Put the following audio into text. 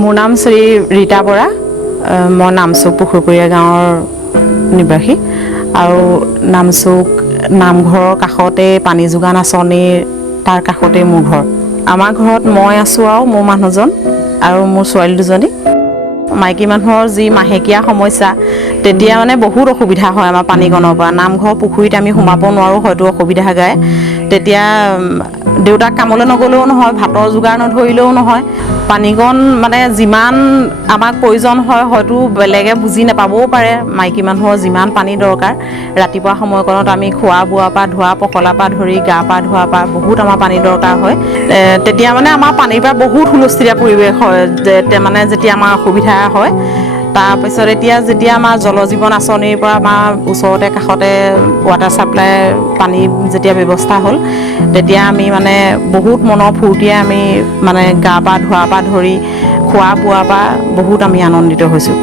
মোৰ নাম শ্ৰী ৰীতা বৰা। মই নামচুক পুখুৰীপুৰীয়া গাঁৱৰ নিবাসী আৰু নামচুক নামঘৰৰ কাষতে পানী যোগান আঁচনি তাৰ কাষতে মোৰ ঘৰ। আমাৰ ঘৰত মই আছোঁ আৰু মোৰ মানুহজন আৰু মোৰ ছোৱালী দুজনী। মাইকী মানুহৰ যি মাহেকীয়া সমস্যা তেতিয়া মানে বহুত অসুবিধা হয় আমাৰ পানীকণৰ পৰা। নামঘৰ পুখুৰীত আমি সোমাব নোৱাৰোঁ, হয়তো অসুবিধা গায়। তেতিয়া দেউতাক কামলৈ নগ'লেও নহয়, ভাতৰ যোগাৰ নধৰিলেও নহয়। পানীকণ মানে যিমান আমাক প্ৰয়োজন হয় হয়তো বেলেগে বুজি নাপাবও পাৰে। মাইকী মানুহৰ যিমান পানী দৰকাৰ, ৰাতিপুৱা সময়কণত আমি খোৱা বোৱাৰ পৰা ধোৱা পখলাৰ পৰা ধৰি গা পা ধোৱাৰ পৰা বহুত আমাৰ পানী দৰকাৰ হয়। তেতিয়া মানে আমাৰ পানীৰ পৰা বহুত হুলস্থুলীয়া পৰিৱেশ হয় মানে যেতিয়া আমাৰ অসুবিধা হয়। তাৰপিছত যেতিয়া আমাৰ জল জীৱন আঁচনিৰ পৰা আমাৰ ওচৰতে কাষতে ৱাটাৰ ছাপ্লাই পানী যেতিয়া ব্যৱস্থা হ'ল, তেতিয়া আমি মানে বহুত মনৰ ফূৰ্তিৰে আমি মানে গা পা ধোৱাৰ পৰা ধৰি খোৱা বোৱাৰ পৰা বহুত আমি আনন্দিত হৈছোঁ।